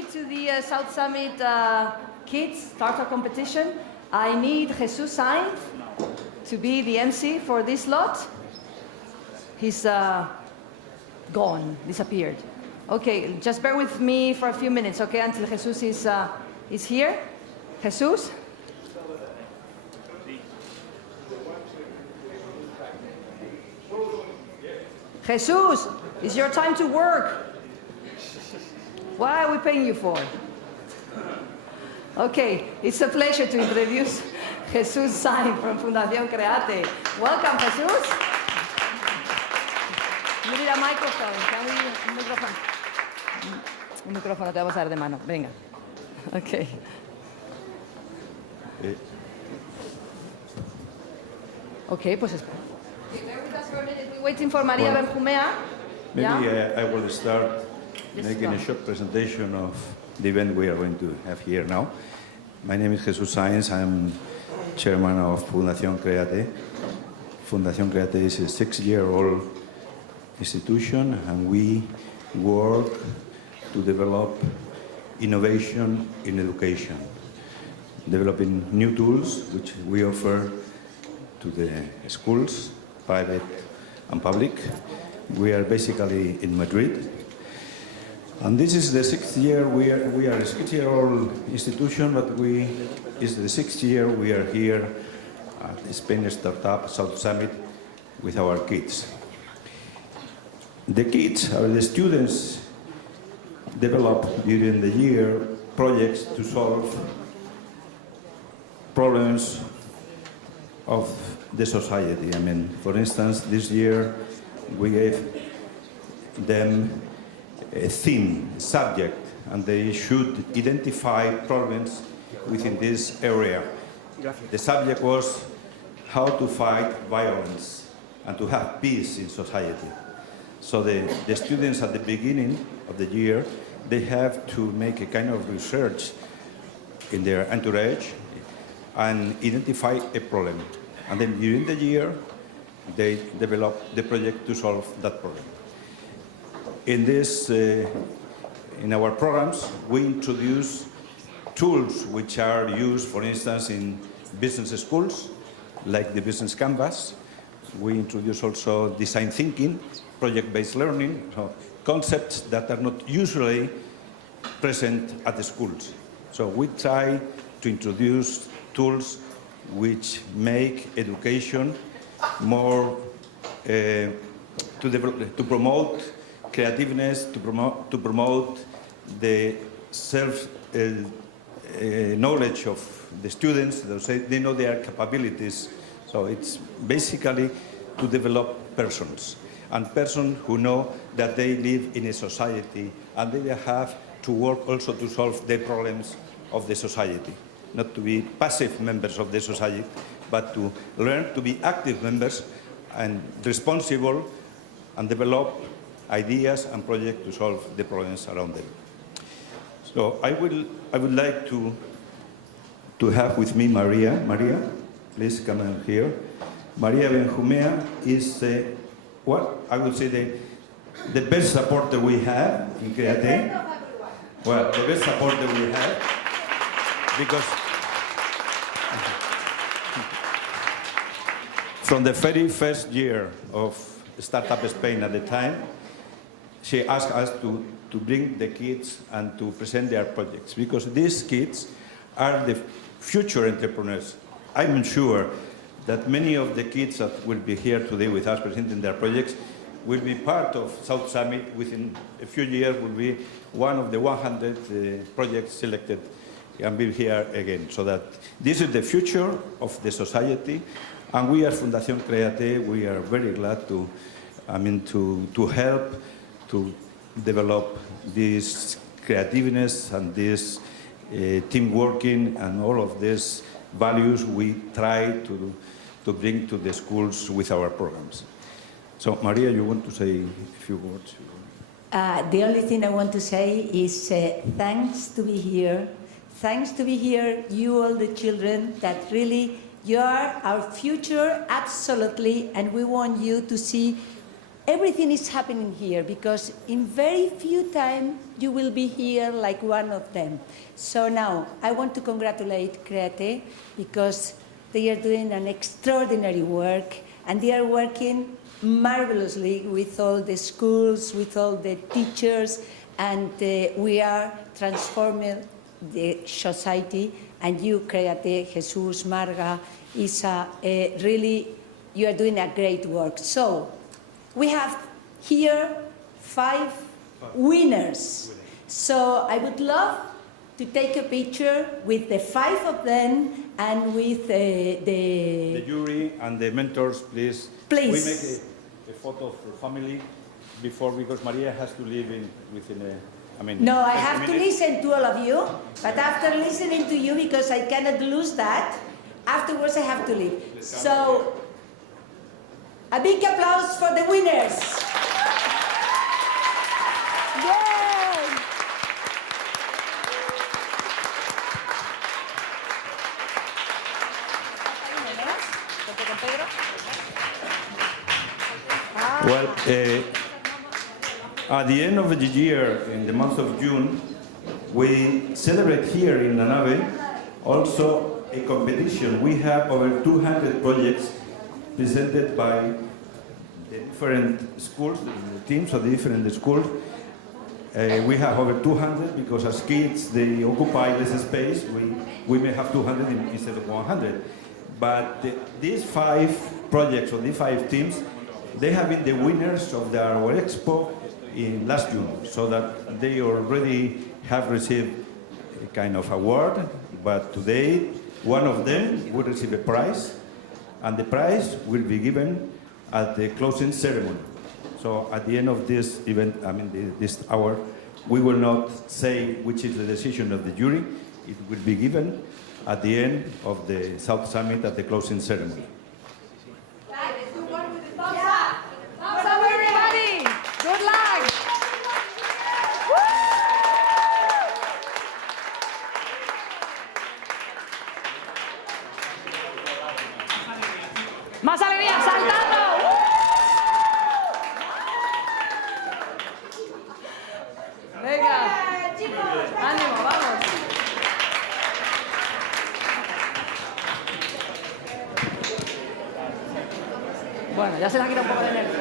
entry to the South Summit Kids Startup Competition, I need Jesus Sainz to be the MC for this lot. He's gone, disappeared. Okay, just bear with me for a few minutes, okay, until Jesus is here. Jesus? Jesus, it's your time to work. What are we paying you for? Okay, it's a pleasure to introduce Jesus Sainz from Fundación Create. Welcome, Jesus. You need a microphone. Can we, un micrófono? Un micrófono te vamos a dar de mano. Venga. Okay. Okay, pues espera. Bear with us for a minute. We're waiting for Maria Benjumea. Maybe I will start making a short presentation of the event we are going to have here now. My name is Jesus Sainz. I'm chairman of Fundación Create. Fundación Create is a 6-year-old institution, and we work to develop innovation in education, developing new tools which we offer to the schools, private and public. We are basically in Madrid. And this is the 6th year. We are a 6-year-old institution, but it's the 6th year we are here at the Spain Startup South Summit with our kids. The kids, or the students, develop during the year projects to solve problems of the society. I mean, for instance, this year we gave them a theme, subject, and they should identify problems within this area. The subject was how to fight violence and to have peace in society. So the students at the beginning of the year, they have to make a kind of research in their entourage and identify a problem. And then during the year, they develop the project to solve that problem. In our programs, we introduce tools which are used, for instance, in business schools, like the business canvas. We introduce also design thinking, project-based learning, so concepts that are not usually present at the schools. So we try to introduce tools which make education more to promote creativeness, to promote the self-knowledge of the students. They know their capabilities. So it's basically to develop persons, and persons who know that they live in a society and they have to work also to solve the problems of the society. Not to be passive members of the society, but to learn to be active members and responsible and develop ideas and projects to solve the problems around them. So I would like to have with me Maria. Maria, please come in here. Maria Benjumea is what I would say the best supporter we have in Create. Well, the best supporter we have, because from the very first year of Startup Spain at the time, she asked us to bring the kids and to present their projects, because these kids are the future entrepreneurs. I'm sure that many of the kids that will be here today with us presenting their projects will be part of South Summit. Within a few years will be one of the 100 projects selected and be here again. So that this is the future of the society, and we as Fundación Create, we are very glad to help to develop this creativeness and this team working and all of these values we try to bring to the schools with our programs. So, Maria, you want to say a few words? The only thing I want to say is thanks to be here. Thanks to be here, you all the children, that really you are our future, absolutely, and we want you to see everything is happening here because in very few time you will be here like one of them. So now I want to congratulate Create because they are doing an extraordinary work and they are working marvelously with all the schools, with all the teachers, and we are transforming the society. And you, Create, Jesus, Marga, Isa, really, you are doing a great work. So we have here 5 winners. So I would love to take a picture with the 5 of them and with The jury and the mentors, please. Please. We make a photo of the family before, because Maria has to leave within a minute. No, I have to 20 minutes. listen to all of you, but after listening to you, because I cannot lose that, afterwards I have to leave. So, a big applause for the winners. Yay! Well, at the end of the year, in the month of June, we celebrate here in La Nave also a competition. We have over 200 projects presented by the different schools, the teams of the different schools. We have over 200 because as kids they occupy less space. We may have 200 instead of 100. But these 5 projects or these 5 teams, they have been the winners of our expo in last June, so that they already have received a kind of award. But today, one of them will receive a prize, and the prize will be given at the closing ceremony. So at the end of this event, this hour, we will not say which is the decision of the jury. It will be given at the end of the South Summit at the closing ceremony. Thumbs up, everybody! Good luck! ¡Más alegría! ¡Saltando! Venga, ánimo, vamos. Bueno, ya se le ha quitado un poco de nervio.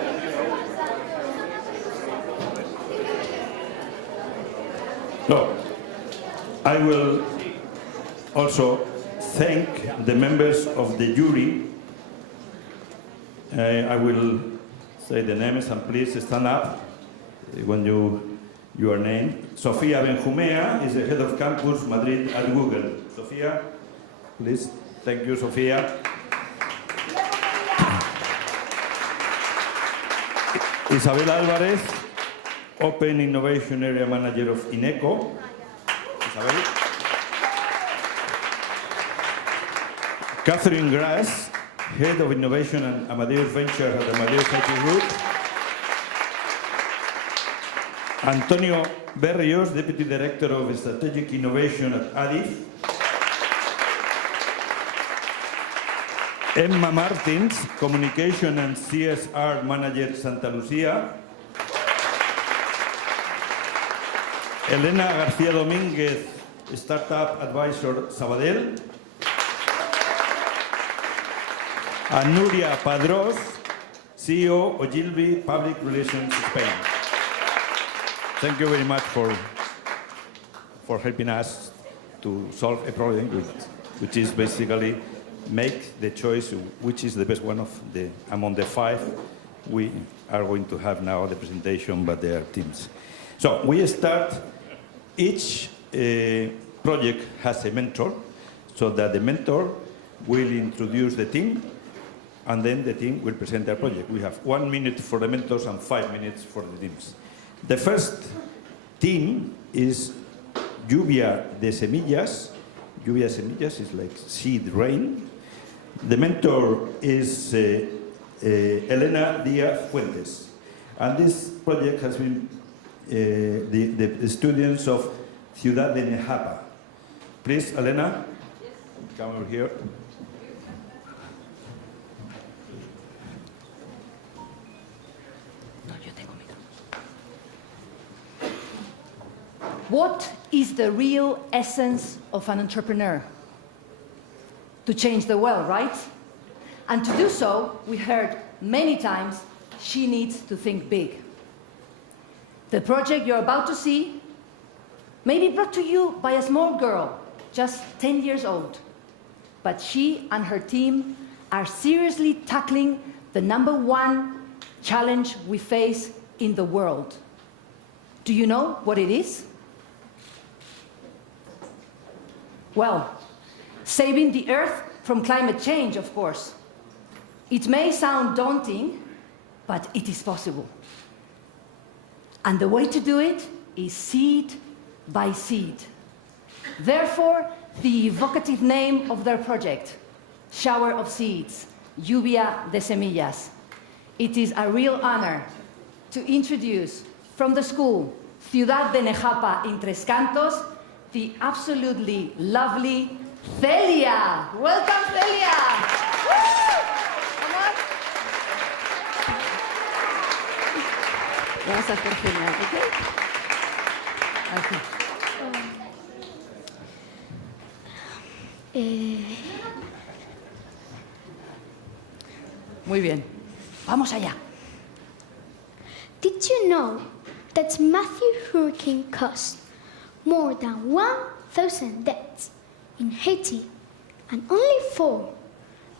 No, I will also thank the members of the jury. I will say the names, and please stand up when you are named. Sofía Benjumea is the head of campus Madrid at Google. Sofía, please. Thank you, Sofía. Isabel Álvarez, Open Innovation Area Manager of INECO. Isabel. Catherine Grass, Head of Innovation and Amadeus Venture at the Amadeus IT Group. Antonio Berrios, Deputy Director of Strategic Innovation at ADIF. Emma Martins, Communication and CSR Manager, Santa Lucía. Elena García Domínguez, Startup Advisor, Sabadell. And Nuria Padros, CEO, Ogilvy Public Relations, Spain. Thank you very much for helping us to solve a problem which is basically make the choice which is the best one of among the 5 we are going to have now the presentation by their teams. So we start, each project has a mentor, so that the mentor will introduce the team, and then the team will present their project. We have 1 minute for the mentors and 5 minutes for the teams. The first team is Lluvia de Semillas. Lluvia de Semillas is like seed rain. The mentor is Elena Díaz Fuentes. And this project has been the students of Ciudad de Nejapa. Please, Elena, come over here. What is the real essence of an entrepreneur? To change the world, right? And to do so, we heard many times, she needs to think big. The project you're about to see may be brought to you by a small girl, just 10 years old. But she and her team are seriously tackling the #1 challenge we face in the world. Do you know what it is? Well, saving the Earth from climate change, of course. It may sound daunting, but it is possible. And the way to do it is seed by seed. Therefore, the evocative name of their project, Shower of Seeds, Lluvia de Semillas. It is a real honor to introduce from the school, Ciudad de Nejapa in Tres Cantos, the absolutely lovely Celia. Welcome, Celia. Woo! Come on. Vamos a hacer Celia, ¿ok? Aquí. Muy bien. Vamos allá. Did you know that Matthew hurricane caused more than 1,000 deaths in Haiti and only 4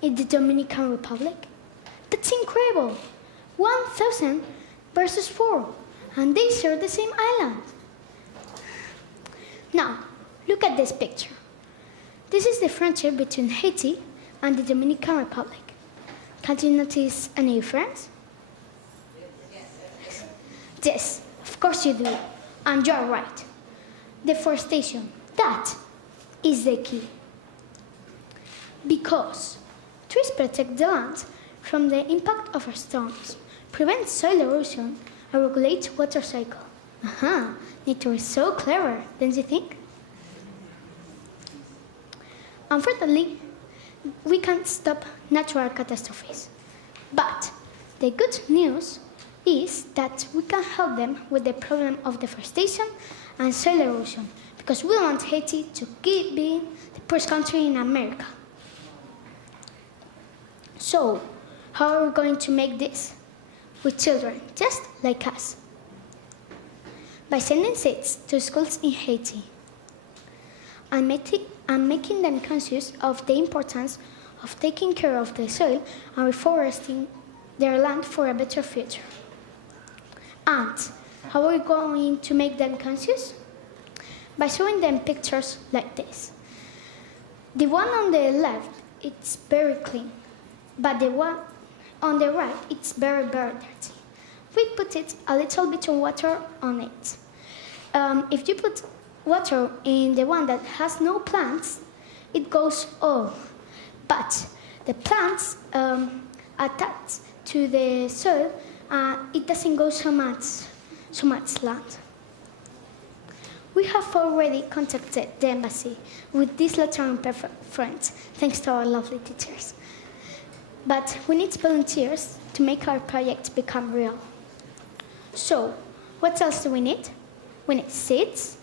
in the Dominican Republic? That's incredible. 1,000 versus 4, and they share the same island. Now, look at this picture. This is the frontier between Haiti and the Dominican Republic. Can you notice any difference? Yes, of course you do, and you're right. Deforestation, that is the key. Because trees protect the land from the impact of storms, prevent soil erosion, and regulate water cycle. Nature is so clever, don't you think? Unfortunately, we can't stop natural catastrophes. But the good news is that we can help them with the problem of deforestation and soil erosion, because we want Haiti to keep being the poorest country in America. So, how are we going to make this? With children, just like us. By sending seeds to schools in Haiti and making them conscious of the importance of taking care of the soil and reforesting their land for a better future. And how are we going to make them conscious? By showing them pictures like this. The one on the left, it's very clean, but the one on the right, it's very, very dirty. We put it a little bit of water on it. If you put water in the one that has no plants, it goes all. But the plants attach to the soil, it doesn't go so much land. We have already contacted the embassy with this letter on preference, thanks to our lovely teachers. But we need volunteers to make our project become real. So, what else do we need? We need seeds,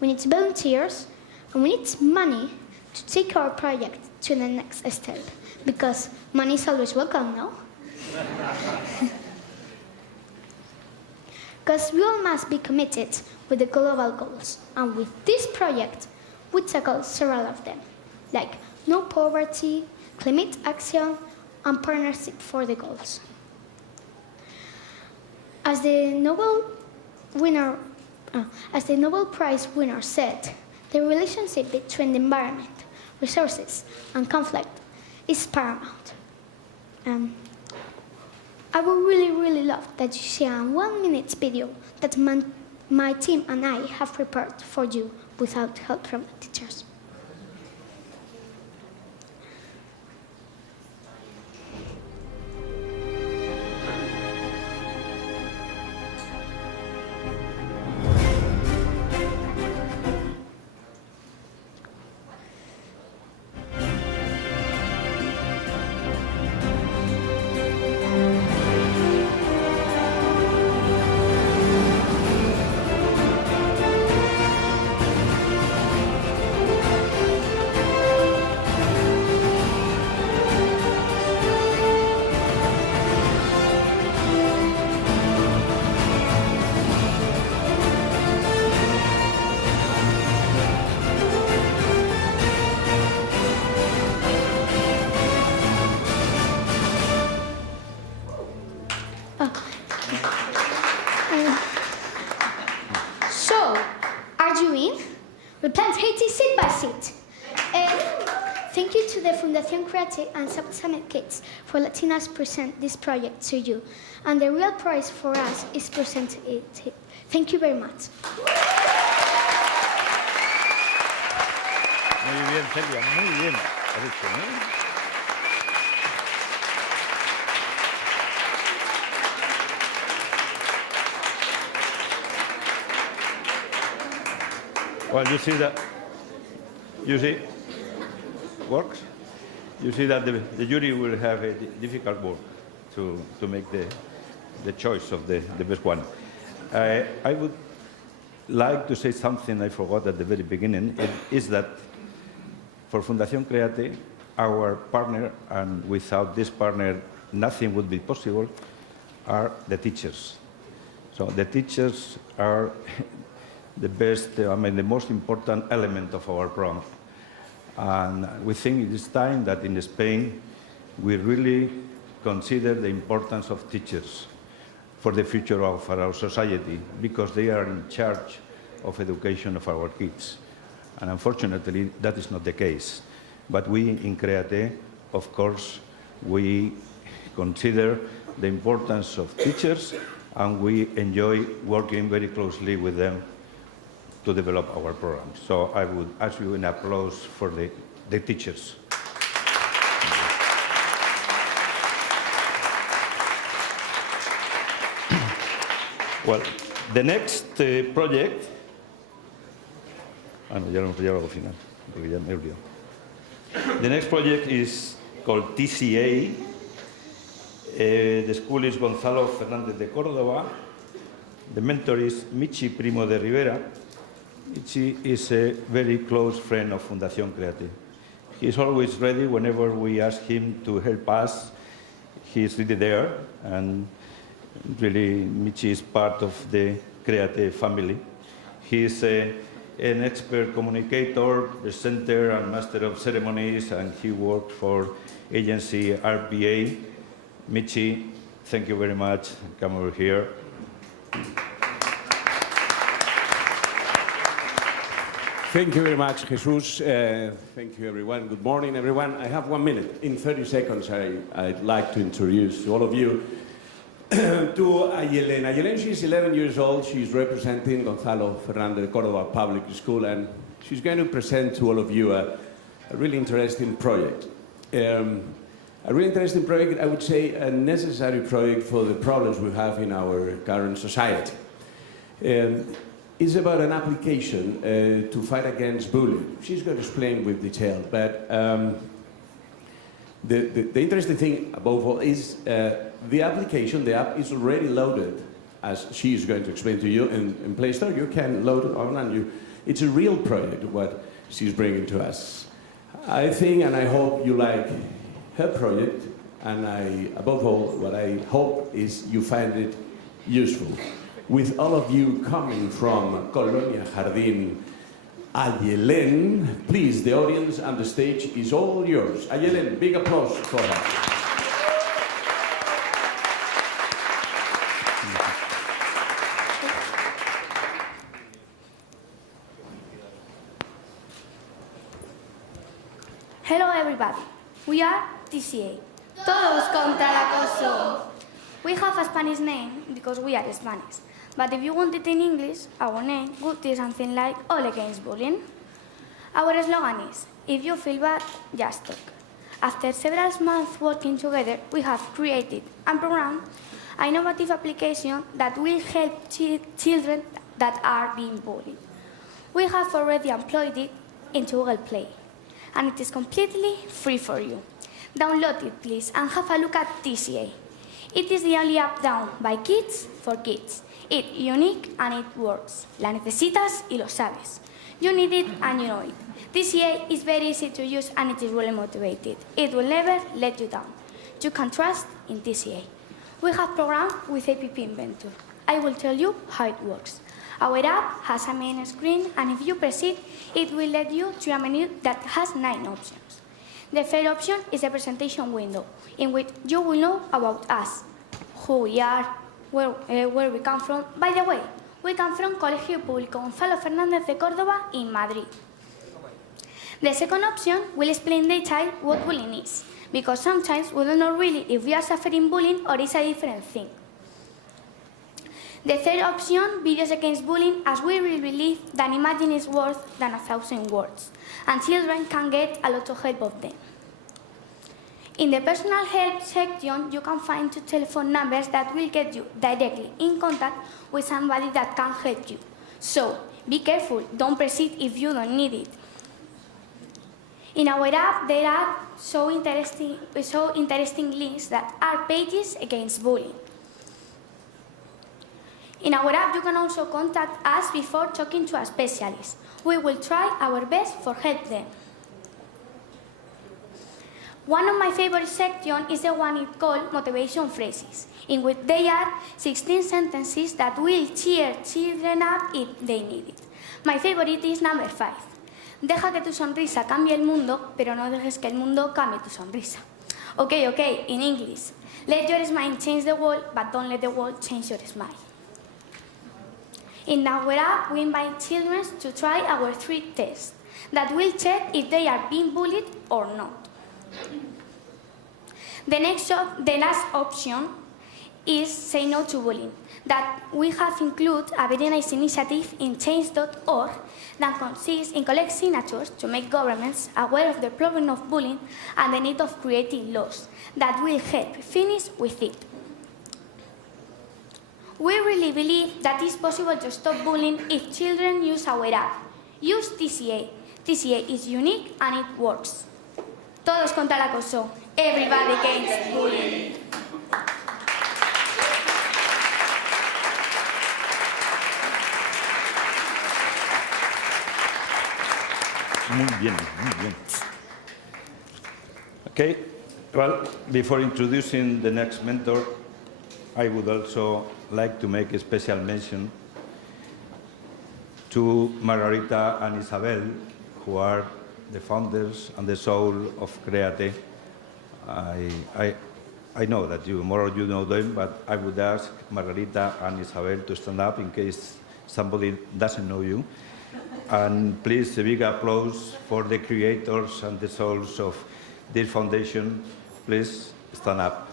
we need volunteers, and we need money to take our project to the next step. Because money is always welcome, no? Because we all must be committed with the global goals. And with this project, we tackle several of them, like no poverty, climate action, and partnership for the goals. As the Nobel Prize winner said, the relationship between the environment, resources, and conflict is paramount. I would really, really love that you share a 1-minute video that my team and I have prepared for you without help from the teachers. to the Fundación Create and Summit Kids for letting us present this project to you. And the real prize for us is presenting it. Thank you very much. Muy bien, Celia, muy bien. Has hecho, ¿eh? Well, you see that, works? You see that the jury will have a difficult work to make the choice of the best one. I would like to say something I forgot at the very beginning. It is that for Fundación Create, our partner, and without this partner, nothing would be possible, are the teachers. So the teachers are the best, the most important element of our program. And we think it is time that in Spain, we really consider the importance of teachers for the future of our society, because they are in charge of education of our kids. And unfortunately, that is not the case. But we in Create, of course, we consider the importance of teachers, and we enjoy working very closely with them to develop our program. So I would ask you an applause for the teachers. Well, the next project... ya lo hago al final, porque ya me he olvidado. The next project is called TCA. The school is Gonzalo Hernandez de Córdoba. The mentor is Michi Primo de Rivera. Michi is a very close friend of Fundación Create. He is always ready whenever we ask him to help us. He is really there, and really Michi is part of the Create family. He is an expert communicator, presenter, and master of ceremonies, and he worked for agency RPA. Michi, thank you very much. Come over here. Thank you very much, Jesus. Thank you, everyone. Good morning, everyone. I have 1 minute. In 30 seconds, I'd like to introduce to all of you to Ayelen. Ayelen, she's 11 years old. She's representing Gonzalo Fernandez de Córdoba Public School, and she's going to present to all of you a really interesting project. A really interesting project, I would say a necessary project for the problems we have in our current society. It's about an application to fight against bullying. She's going to explain with detail, but the interesting thing above all is the application, the app is already loaded, as she is going to explain to you, in Play Store. You can load it online. It's a real project, what she's bringing to us. I think and I hope you like her project, and above all, what I hope is you find it useful. With all of you coming from Colonia Jardín, Ayelen, please, the audience and the stage is all yours. Ayelen, big applause for her. Hello everybody, we are TCA. Todos contra el acoso. We have a Spanish name because we are Spanish. But if you want it in English, our name would be something like All Against Bullying. Our slogan is, if you feel bad, just talk. After several months working together, we have created and programmed an innovative application that will help children that are being bullied. We have already employed it into Google Play, and it is completely free for you. Download it, please, and have a look at TCA. It is the only app done by kids for kids. It's unique and it works. La necesitas y lo sabes. You need it and you know it. TCA is very easy to use and it is really motivated. It will never let you down. You can trust in TCA. We have programmed with App Inventor. I will tell you how it works. Our app has a main screen, and if you press it, it will lead you to a menu that has 9 options. The first option is a presentation window, in which you will know about us, who we are, where we come from. By the way, we come from Colegio Público Gonzalo Fernández de Córdoba in Madrid. The second option will explain the child what bullying is, because sometimes we don't know really if we are suffering bullying or it's a different thing. The third option, videos against bullying, as we really believe that imagine is worse than 1,000 words, and children can get a lot of help of them. In the personal help section, you can find 2 telephone numbers that will get you directly in contact with somebody that can help you. So, be careful, don't press it if you don't need it. In our app, there are so interesting links that are pages against bullying. In our app, you can also contact us before talking to a specialist. We will try our best for help them. One of my favorite sections is the one called Motivation Phrases, in which there are 16 sentences that will cheer children up if they need it. My favorite is number 5. Deja que tu sonrisa cambie el mundo, pero no dejes que el mundo cambie tu sonrisa. Okay, in English. Let your smile change the world, but don't let the world change your smile. In our app, we invite children to try our 3 tests that will check if they are being bullied or not. The last option is Say No to Bullying, that we have included a very nice initiative in change.org that consists in collecting signatures to make governments aware of the problem of bullying and the need of creating laws that will help finish with it. We really believe that it's possible to stop bullying if children use our app. Use TCA. TCA is unique and it works. Todos contra el acoso. Everybody against bullying. Muy bien. Okay, well, before introducing the next mentor, I would also like to make a special mention to Margarita and Isabel, who are the founders and the soul of Create. I know that more of you know them, but I would ask Margarita and Isabel to stand up in case somebody doesn't know you. And please, a big applause for the creators and the souls of this foundation. Please stand up.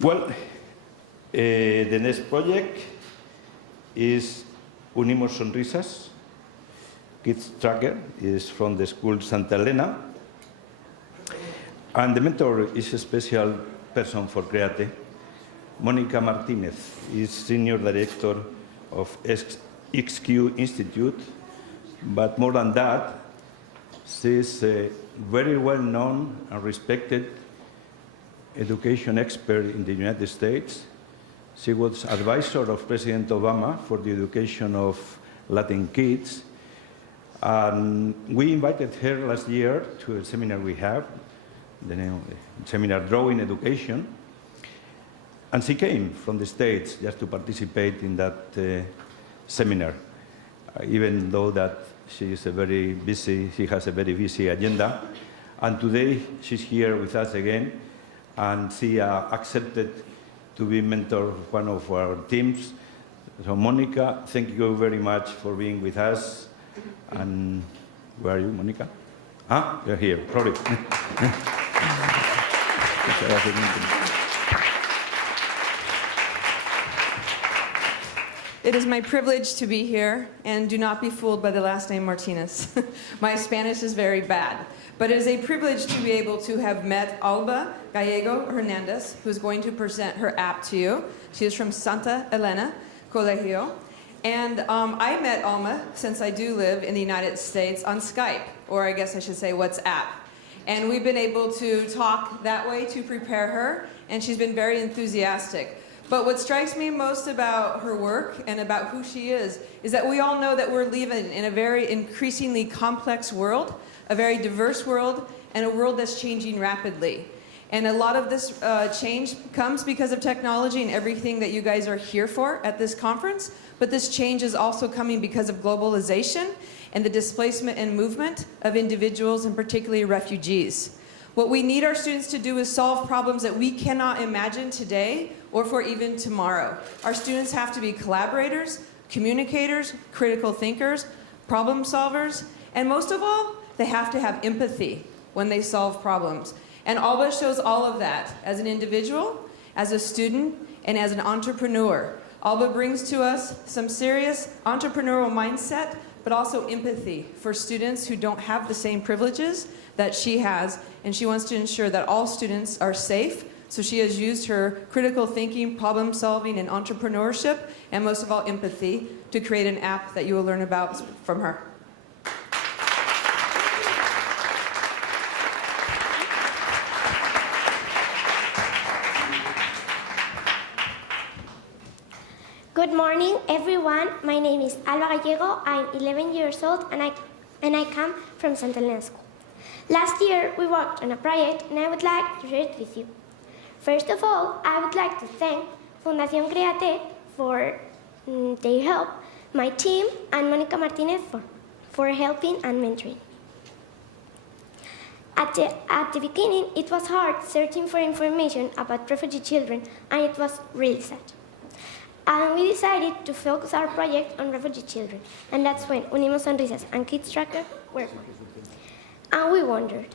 Well, the next project is Unimos Sonrisas. Kids Tracker is from the school Santa Elena. And the mentor is a special person for Create. Mónica Martinez is Senior Director of XQ Institute, but more than that, she's a very well-known and respected education expert in the United States. She was advisor of President Obama for the education of Latin kids. And we invited her last year to a seminar we have, the name of the seminar Drawing Education. And she came from the States just to participate in that seminar, even though that she has a very busy agenda. And today she's here with us again, and she accepted to be mentor of one of our teams. So Monica, thank you very much for being with us. And where are you, Monica? You're here, sorry. It is my privilege to be here, and do not be fooled by the last name Martinez. My Spanish is very bad, but it is a privilege to be able to have met Alba, Gallego, Hernandez, who's going to present her app to you. She is from Santa Elena Colegio, and I met Alma, since I do live in the United States, on Skype, or I guess I should say WhatsApp. And we've been able to talk that way to prepare her, and she's been very enthusiastic. But what strikes me most about her work and about who she is that we all know that we're living in a very increasingly complex world, a very diverse world, and a world that's changing rapidly. And a lot of this change comes because of technology and everything that you guys are here for at this conference. But this change is also coming because of globalization and the displacement and movement of individuals, and particularly refugees. What we need our students to do is solve problems that we cannot imagine today or for even tomorrow. Our students have to be collaborators, communicators, critical thinkers, problem solvers, and most of all, they have to have empathy when they solve problems. And Alba shows all of that as an individual, as a student, and as an entrepreneur. Alba brings to us some serious entrepreneurial mindset, but also empathy for students who don't have the same privileges that she has, and she wants to ensure that all students are safe. So she has used her critical thinking, problem solving, and entrepreneurship, and most of all empathy, to create an app that you will learn about from her. Good morning, everyone. My name is Alba Gallego. I'm 11 years old, and I come from Santa Elena School. Last year, we worked on a project, and I would like to share it with you. First of all, I would like to thank Fundación Créate for their help, my team, and Monica Martinez for helping and mentoring. At the beginning, it was hard searching for information about refugee children, and it was really sad. And we decided to focus our project on refugee children, and that's when Unimos Sonrisas and Kids Tracker were born. And we wondered,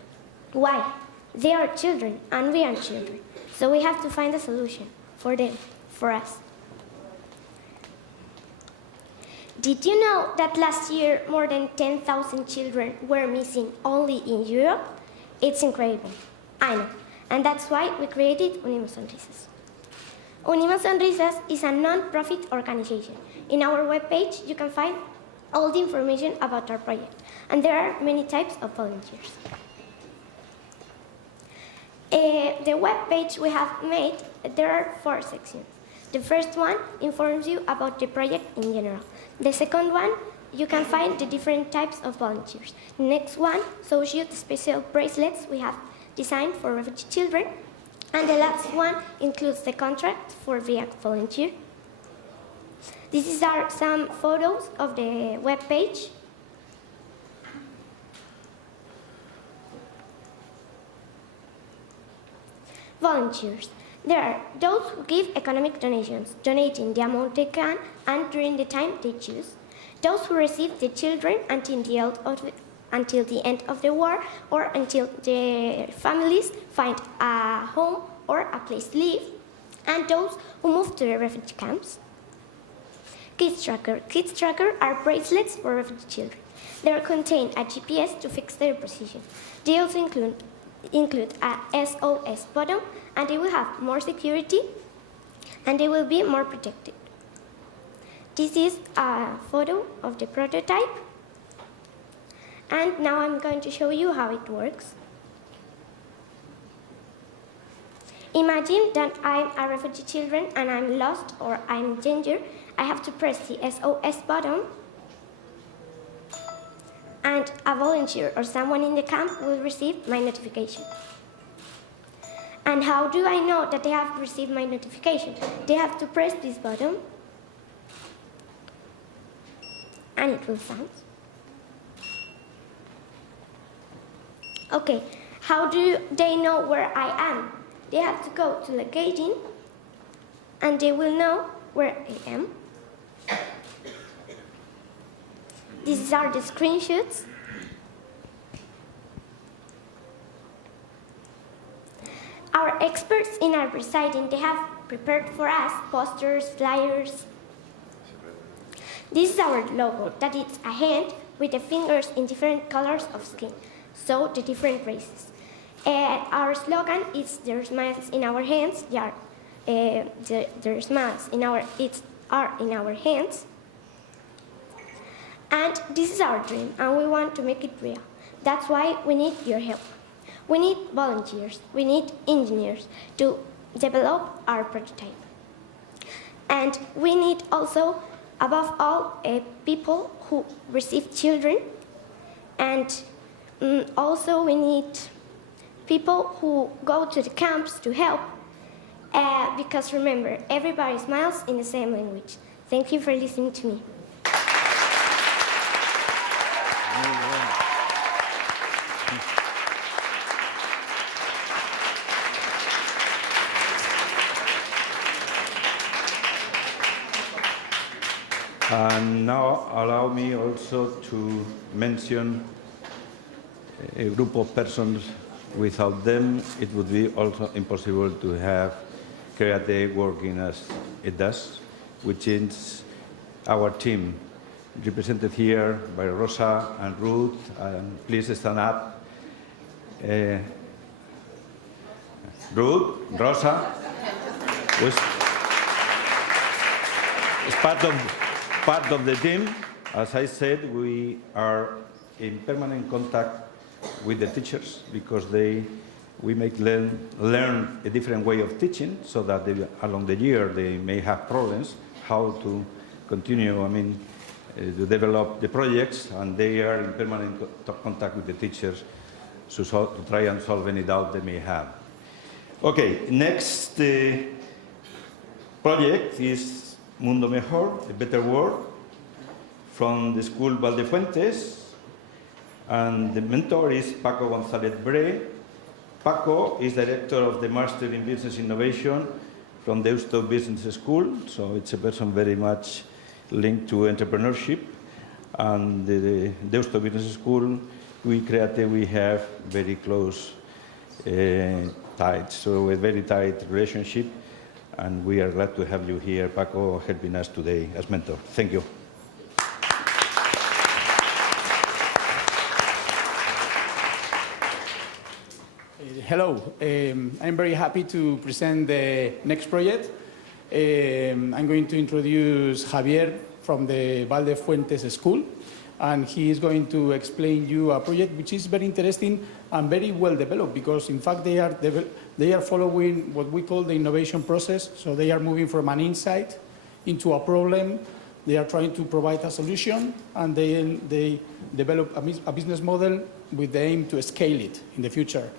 why? They are children, and we are children, so we have to find a solution for them, for us. Did you know that last year more than 10,000 children were missing only in Europe? It's incredible, I know, and that's why we created Unimos Sonrisas. Unimos Sonrisas is a non-profit organization. In our webpage, you can find all the information about our project, and there are many types of volunteers. The webpage we have made, there are 4 sections. The first one informs you about the project in general. The second one, you can find the different types of volunteers. The next one shows you the special bracelets we have designed for refugee children. And the last one includes the contract for being a volunteer. These are some photos of the webpage. Volunteers. There are those who give economic donations, donating the amount they can and during the time they choose. Those who receive the children until the end of the war or until their families find a home or a place to live. And those who move to the refugee camps. Kids Tracker. Kids Tracker are bracelets for refugee children. They contain a GPS to fix their position. They also include a SOS button, and they will have more security, and they will be more protected. This is a photo of the prototype, and now I'm going to show you how it works. Imagine that I'm a refugee children and I'm lost or I'm in danger. I have to press the SOS button, and a volunteer or someone in the camp will receive my notification. And how do I know that they have received my notification? They have to press this button, and it will sound. Okay, how do they know where I am? They have to go to locating, and they will know where I am. These are the screenshots. Our experts in our residing, they have prepared for us posters, flyers. This is our logo, that is a hand with the fingers in different colors of skin, so the different races. Our slogan is "There's smiles in our hands." Their smiles in our hands. And this is our dream, and we want to make it real. That's why we need your help. We need volunteers. We need engineers to develop our prototype. And we need also, above all, people who receive children. And also we need people who go to the camps to help. Because remember, everybody smiles in the same language. Thank you for listening to me. And now allow me also to mention a group of persons. Without them, it would be also impossible to have Create working as it does, which is our team, represented here by Rosa and Ruth. And please stand up. Ruth, Rosa, was part of the team. As I said, we are in permanent contact with the teachers because we make learn a different way of teaching so that along the year they may have problems how to continue, to develop the projects, and they are in permanent contact with the teachers to try and solve any doubt they may have. Okay, next project is Mundo Mejor, a better world, from the school Valdefuentes, and the mentor is Paco González Bre. Paco is director of the Master in Business Innovation from Deusto Business School, so it's a person very much linked to entrepreneurship. And the Deusto Business School, we have very close ties, so a very tight relationship, and we are glad to have you here, Paco, helping us today as mentor. Thank you. Hello, I'm very happy to present the next project. I'm going to introduce Javier from the Valdefuentes School, and he is going to explain you a project which is very interesting and very well developed, because in fact they are following what we call the innovation process. So they are moving from an insight into a problem, they are trying to provide a solution, and they develop a business model with the aim to scale it in the future.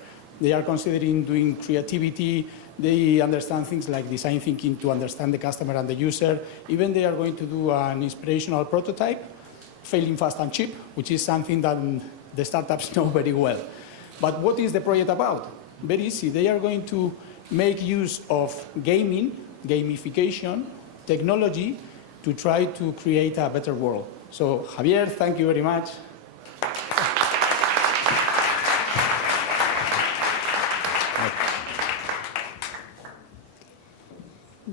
They are considering doing creativity, they understand things like design thinking to understand the customer and the user. Even they are going to do an inspirational prototype, failing fast and cheap, which is something that the startups know very well. But what is the project about? Very easy. They are going to make use of gaming, gamification, technology to try to create a better world. So Javier, thank you very much.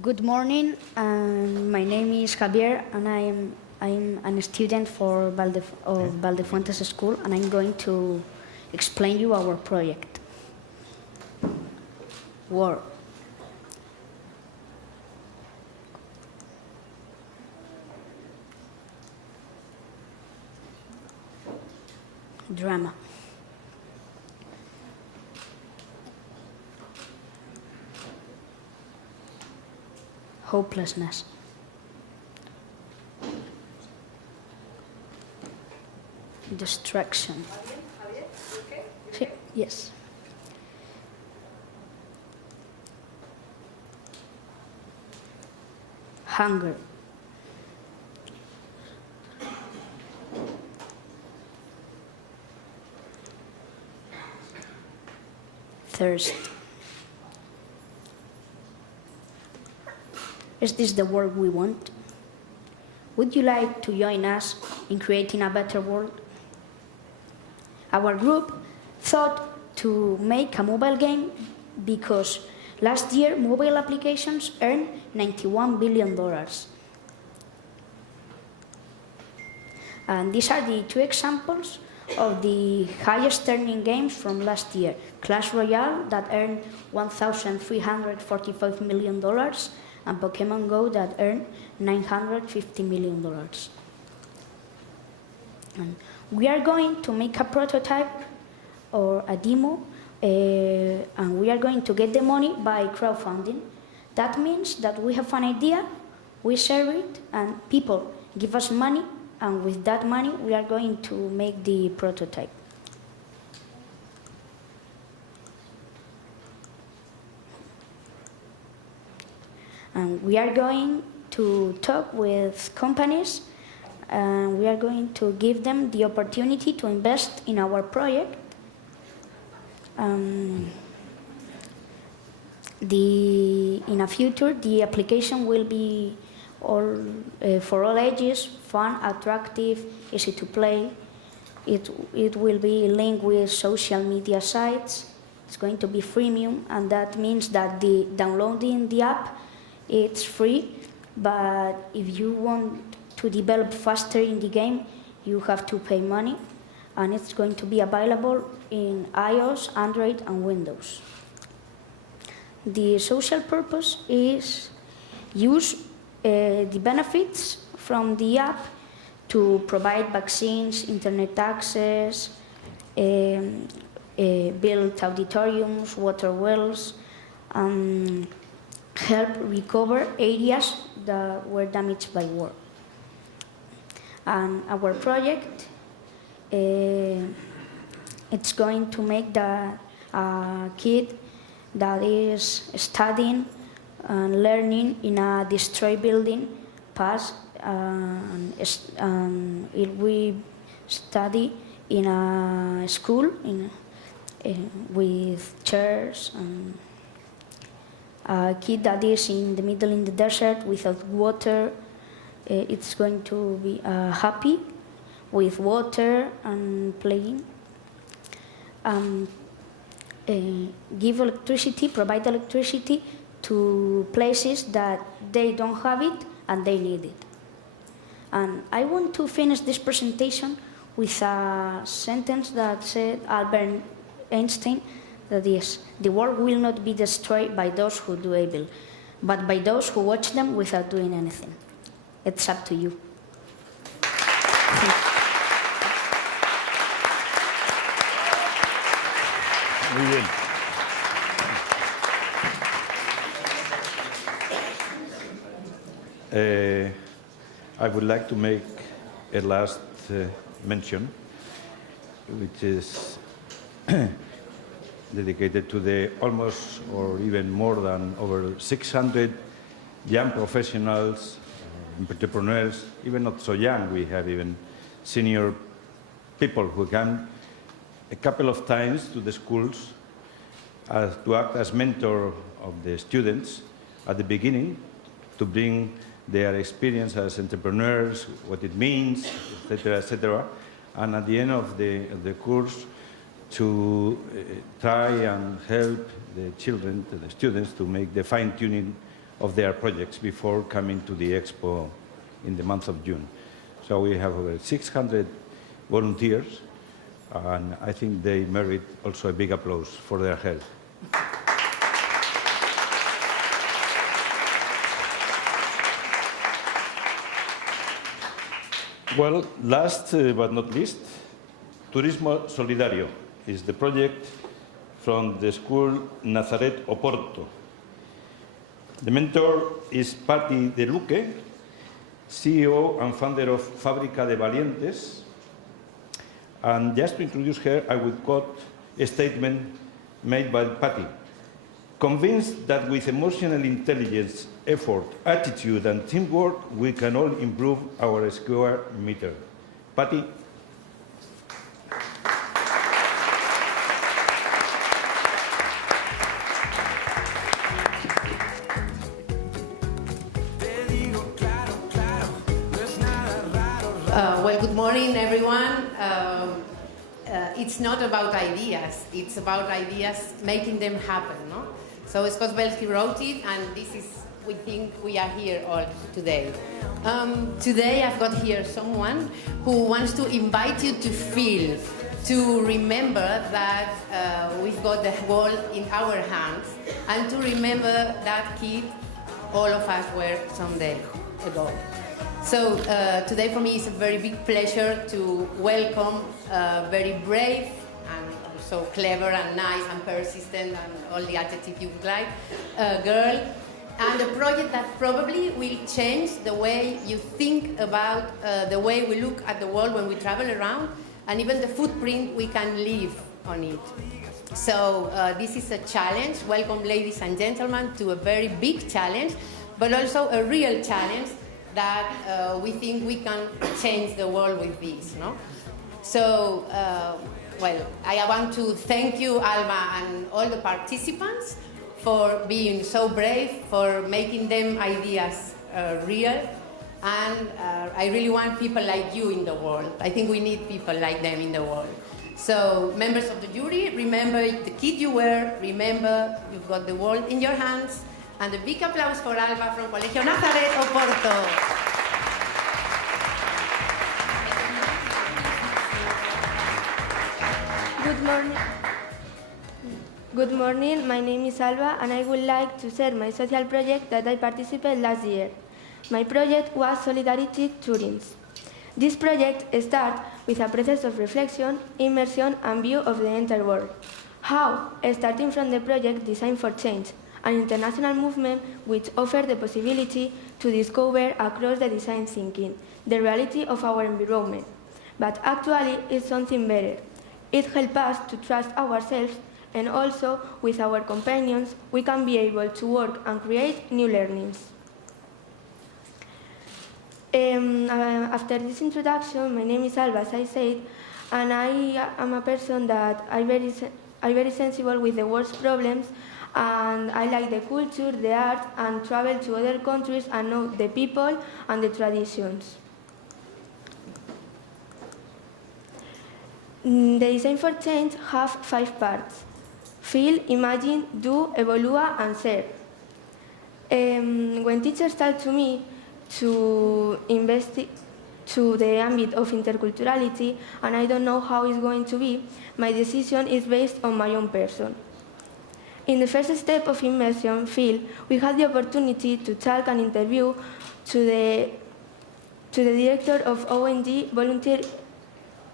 Good morning, my name is Javier, and I'm a student for Valdefuentes School, and I'm going to explain you our project. War. Drama. Hopelessness. Distraction. Javier, okay? Yes. Hunger. Thirst. Is this the world we want? Would you like to join us in creating a better world? Our group thought to make a mobile game because last year mobile applications earned $91 billion. And these are the two examples of the highest earning games from last year. Clash Royale, that earned $1,345 million, and Pokemon Go, that earned $950 million. And we are going to make a prototype or a demo, and we are going to get the money by crowdfunding. That means that we have an idea, we share it, and people give us money, and with that money we are going to make the prototype. And we are going to talk with companies, and we are going to give them the opportunity to invest in our project. In a future, the application will be for all ages, fun, attractive, easy to play. It will be linked with social media sites. It's going to be freemium, and that means that downloading the app, it's free. But if you want to develop faster in the game, you have to pay money, and it's going to be available in iOS, Android, and Windows. The social purpose is use the benefits from the app to provide vaccines, internet access, build auditoriums, water wells, help recover areas that were damaged by war. And our project, it's going to make the kid that is studying and learning in a destroyed building pass, and it will study in a school with chairs, and a kid that is in the middle in the desert without water, it's going to be happy with water and playing. Give electricity, provide electricity to places that they don't have it and they need it. And I want to finish this presentation with a sentence that said Albert Einstein, that is, the world will not be destroyed by those who do evil, but by those who watch them without doing anything. It's up to you. Muy bien. I would like to make a last mention, which is dedicated to the almost or even more than over 600 young professionals, entrepreneurs, even not so young. We have even senior people who come a couple of times to the schools to act as mentor of the students at the beginning, to bring their experience as entrepreneurs, what it means, etc., and at the end of the course to try and help the children, the students, to make the fine-tuning of their projects before coming to the expo in the month of June. So we have over 600 volunteers, and I think they merit also a big applause for their help. Well, last but not least, Turismo Solidario is the project from the school Nazaret Oporto. The mentor is Patti De Luque, CEO and founder of Fábrica de Valientes. And just to introduce her, I will quote a statement made by Patti. Convinced that with emotional intelligence, effort, attitude, and teamwork, we can all improve our square meter. Patti? Well, good morning, everyone. It's not about ideas. It's about ideas, making them happen, no? So Scott Belsky wrote it, and this is, we think we are here all today. Today I've got here someone who wants to invite you to feel, to remember that we've got the world in our hands, and to remember that kid all of us were someday ago. So today for me is a very big pleasure to welcome a very brave and so clever and nice and persistent and all the adjectives you would like girl, and a project that probably will change the way you think about the way we look at the world when we travel around, and even the footprint we can leave on it. So this is a challenge. Welcome, ladies and gentlemen, to a very big challenge, but also a real challenge that we think we can change the world with this, no? So, well, I want to thank you, Alba, and all the participants for being so brave, for making them ideas real. And I really want people like you in the world. I think we need people like them in the world. So, members of the jury, remember the kid you were, remember you've got the world in your hands, and a big applause for Alba from Colegio Nazaret Oporto. Good morning. Good morning, my name is Alba, and I would like to share my social project that I participated last year. My project was Solidarity Tourings. This project starts with a process of reflection, immersion, and view of the entire world. How? Starting from the project Design for Change, an international movement which offers the possibility to discover across the design thinking the reality of our environment. But actually, it's something better. It helps us to trust ourselves, and also with our companions, we can be able to work and create new learnings. After this introduction, my name is Alba, as I said, and I am a person that I'm very sensible with the world's problems, and I like the culture, the art, and travel to other countries and know the people and the traditions. The Design for Change have 5 parts: feel, imagine, do, evolve, and share. When teachers talk to me to investigate to the ambit of interculturality, and I don't know how it's going to be, my decision is based on my own person. In the first step of immersion, feel, we had the opportunity to talk and interview to the director of ONG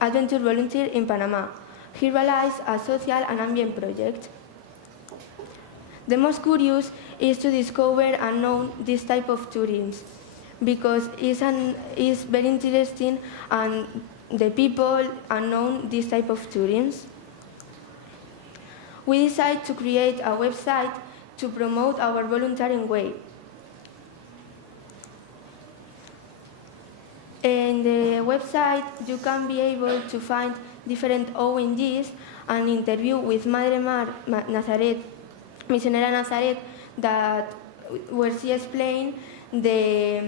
Adventure Volunteer in Panama. He realized a social and ambient project. The most curious is to discover and know this type of tourists, because it's very interesting, and the people unknown this type of tourists. We decided to create a website to promote our volunteering way. In the website, you can be able to find different ONGs and interview with Madre Nazaret, Misionera Nazaret, where she explained the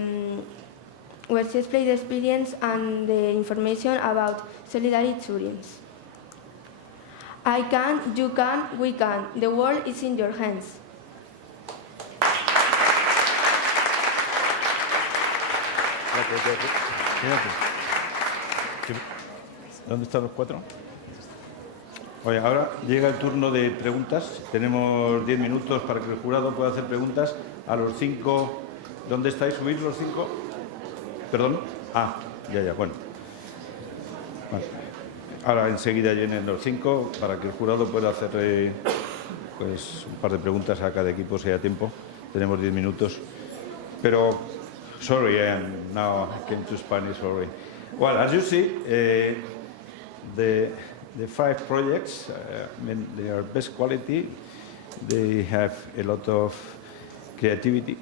experience and the information about solidarity tourists. I can, you can, we can. The world is in your hands. ¿Dónde están los 4? Oye, ahora llega el turno de preguntas. Tenemos 10 minutos para que el jurado pueda hacer preguntas a los 5. ¿Dónde estáis? ¿Subís los 5? ¿Perdón? Ah, ya, bueno. Vale. Ahora enseguida llenen los 5 para que el jurado pueda hacer pues, un par de preguntas a cada equipo si hay tiempo. Tenemos 10 minutos. Pero, sorry, now I came to Spanish, sorry. Well, as you see, the 5 projects, they are best quality. They have a lot of creativity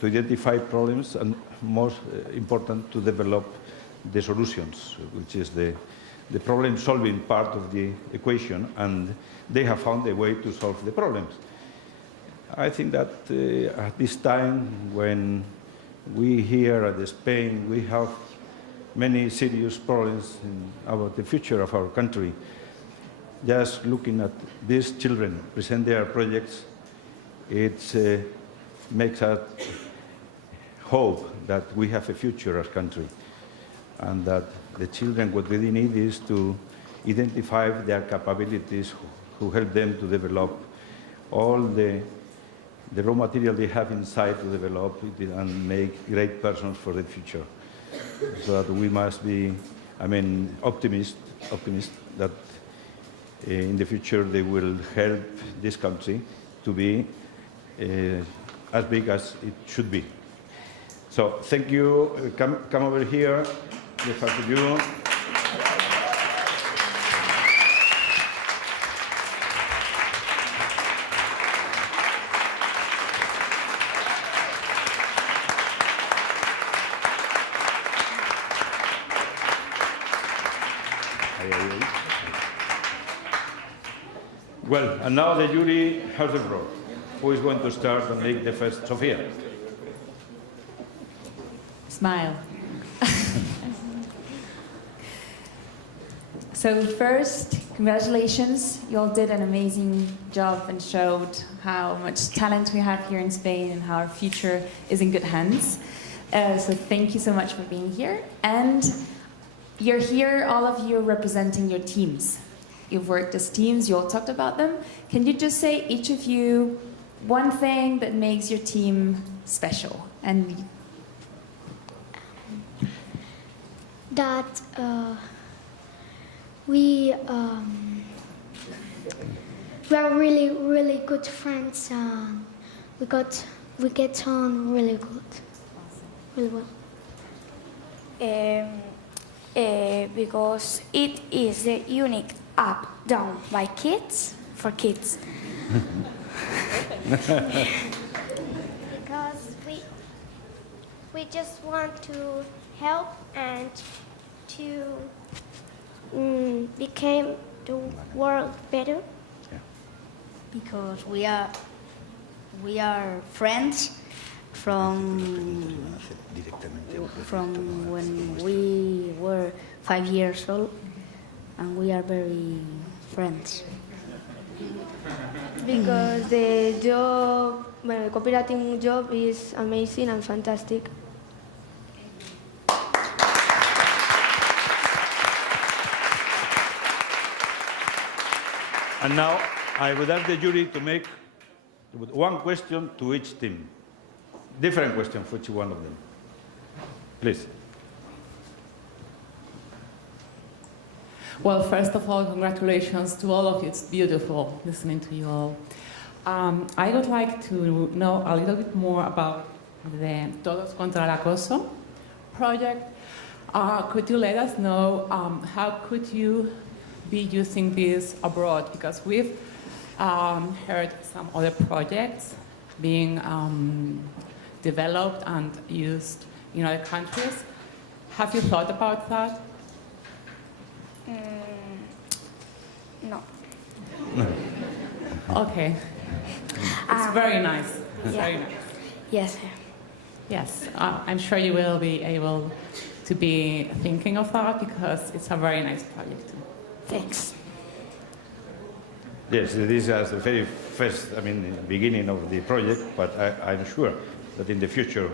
to identify problems, and most important, to develop the solutions, which is the problem-solving part of the equation, and they have found a way to solve the problems. I think that at this time, when we here at Spain, we have many serious problems about the future of our country. Just looking at these children present their projects, it makes us hope that we have a future as a country, and that the children, what they need is to identify their capabilities, who help them to develop all the raw material they have inside to develop it and make great persons for the future. So that we must be, optimist that in the future they will help this country to be as big as it should be. So thank you. Come over here, the five of you. Well, and now the jury has the floor. Who is going to start and make the first? Sofia. Smile. So first, congratulations. You all did an amazing job and showed how much talent we have here in Spain and how our future is in good hands. So thank you so much for being here. And you're here, all of you, representing your teams. You've worked as teams, you all talked about them. Can you just say, each of you, one thing that makes your team special? And that we are really, really good friends. We get on really good, really well. Because it is the unique app done by kids for kids. Because we just want to help and to become the world better. Because we are friends from when we were 5 years old, and we are very friends. Because the job, the cooperating job is amazing and fantastic. And now I would ask the jury to make one question to each team. Different question for each one of them. Please. well, first of all, congratulations to all of you. It's beautiful listening to you all. I would like to know a little bit more about the Todos contra el Acoso project. Could you let us know how could you be using this abroad? Because we've heard some other projects being developed and used in other countries. Have you thought about that? No. Okay. It's very nice. It's Yeah. very nice. Yes. Yes, I'm sure you will be able to be thinking of that because it's a very nice project. Thanks. Yes, this is the very first, beginning of the project, but I'm sure that in the future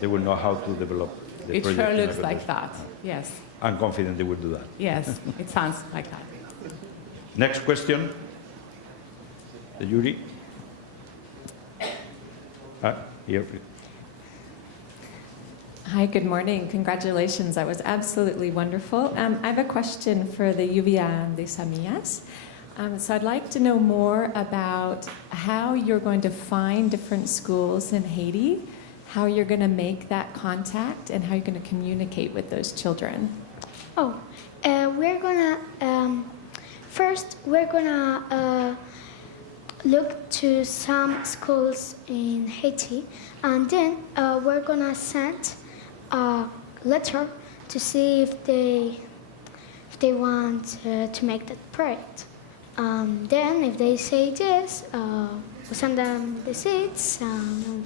they will know how to develop the It project. sure in a looks better like way. that, yes. I'm confident they will do that. Yes, it sounds like that. Next question. The jury. Here, please. Hi, good morning. Congratulations. That was absolutely wonderful. I have a question for the Lluvia de Semillas. So I'd like to know more about how you're going to find different schools in Haiti, how you're going to make that contact, and how you're going to communicate with those children. We're gonna first we're gonna look to some schools in Haiti, and then we're gonna send a letter to see if they want to make that project. Then, if they say yes, we send them the seeds and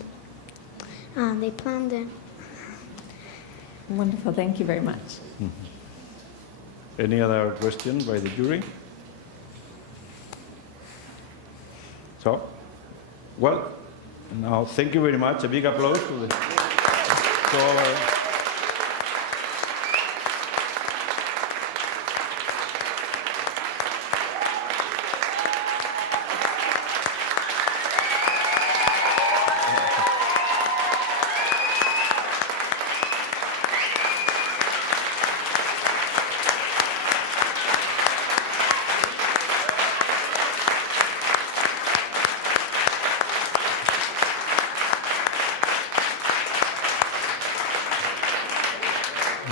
they plant them. Wonderful. Thank you very much. Any other question by the jury? So, well, now thank you very much. A big applause to our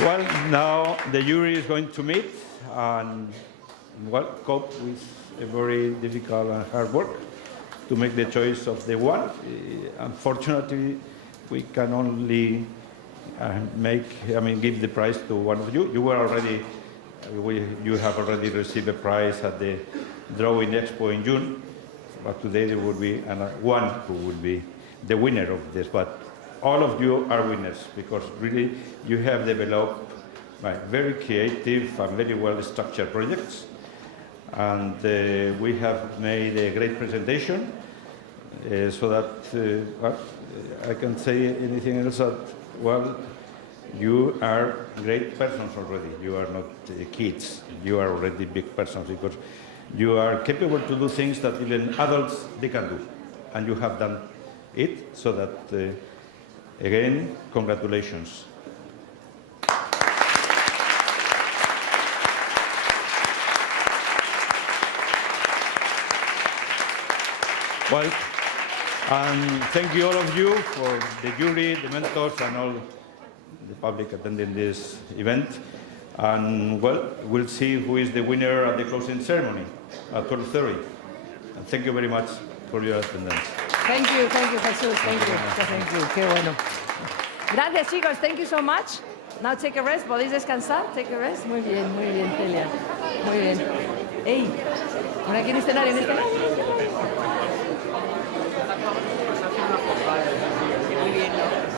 Well, now the jury is going to meet and cope with a very difficult and hard work to make the choice of the one. Unfortunately, we can only give the prize to one of you. You were already, you have already received a prize at the Drawing Expo in June, but today there will be one who will be the winner of this. But all of you are winners, because really you have developed very creative and very well-structured projects. And we have made a great presentation, so that I can say anything else that, well, you are great persons already. You are not kids. You are already big persons, because you are capable to do things that even adults they can do, and you have done it. So that again, congratulations. Well, and thank you all of you, for the jury, the mentors, and all the public attending this event. And well, we'll see who is the winner at the closing ceremony at 12:30. And thank you very much for your attendance. Thank you, Jesús. Thank you. Qué bueno. Gracias, chicos. Thank you so much. Now take a rest. ¿Podéis descansar? Take a rest. Muy bien, Celia. Muy bien. Ey, por aquí en escenario, Muy bien, ¿no?